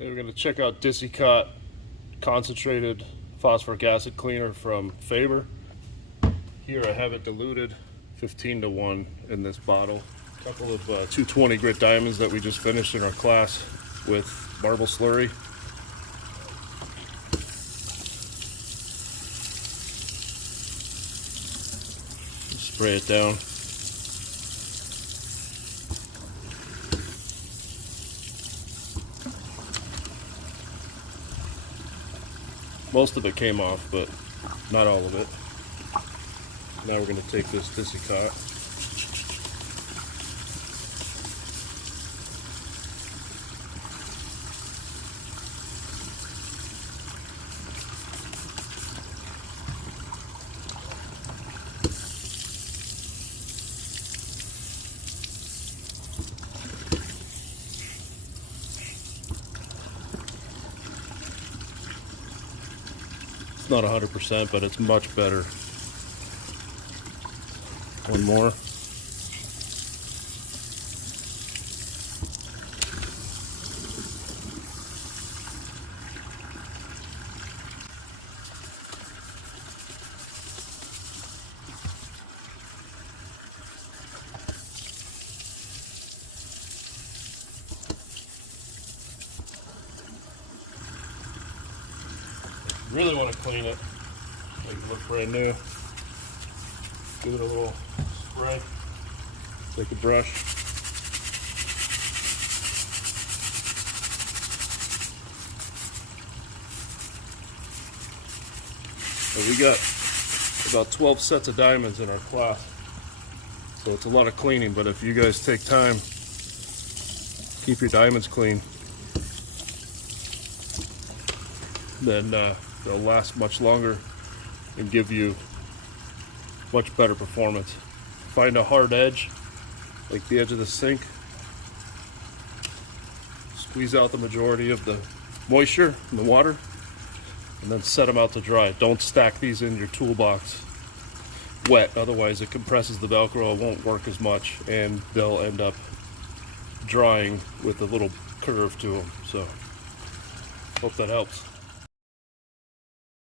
And we're going to check out Disycott concentrated phosphoric acid cleaner from Faber. Here I have it diluted 15:1 in this bottle. A couple of 220 grit diamonds that we just finished in our class with marble slurry. Spray it down. Most of it came off, but not all of it. Now we're going to take this Disycott. Not 100%, but it's much better. One more. Really want to clean it, make it look brand new. Give it a little spray. Take a brush. So we got about 12 sets of diamonds in our class. So it's a lot of cleaning, but if you guys take time, keep your diamonds clean, then they'll last much longer and give you much better performance. Find a hard edge, like the edge of the sink. Squeeze out the majority of the moisture in the water, and then set them out to dry. Don't stack these in your toolbox wet, otherwise it compresses the Velcro, it won't work as much, and they'll end up drying with a little curve to them. So, hope that helps.